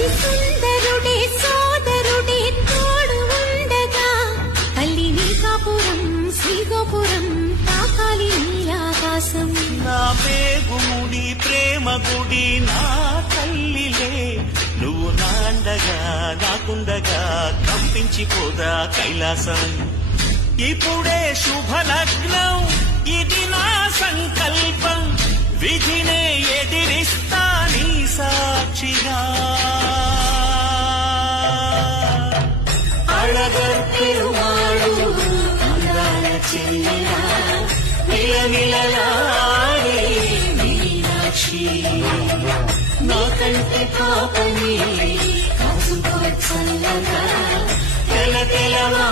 అతి సుందరుడే సోదరుడే తోడు ఉండగా తల్లి నీ కాపురం శ్రీగోపురం తాకాలి నీలాకాశం నా పేగుముడి ప్రేమ గుడి నా తల్లిలే నువ్వు నాండగా నాకుండగా కంపించిపోదా కైలాసం ఇప్పుడే శుభలగ్నం ఇది నా సంకల్పం విధినే ఎదిరిస్తా నీ సాక్షిగా అళగర్ పెరుమాళు అందాల చెల్లెల నిలనిలలాడే మీనాక్షి నా కంటి పాపని కాసుకో చల్లగా తెల తెలవా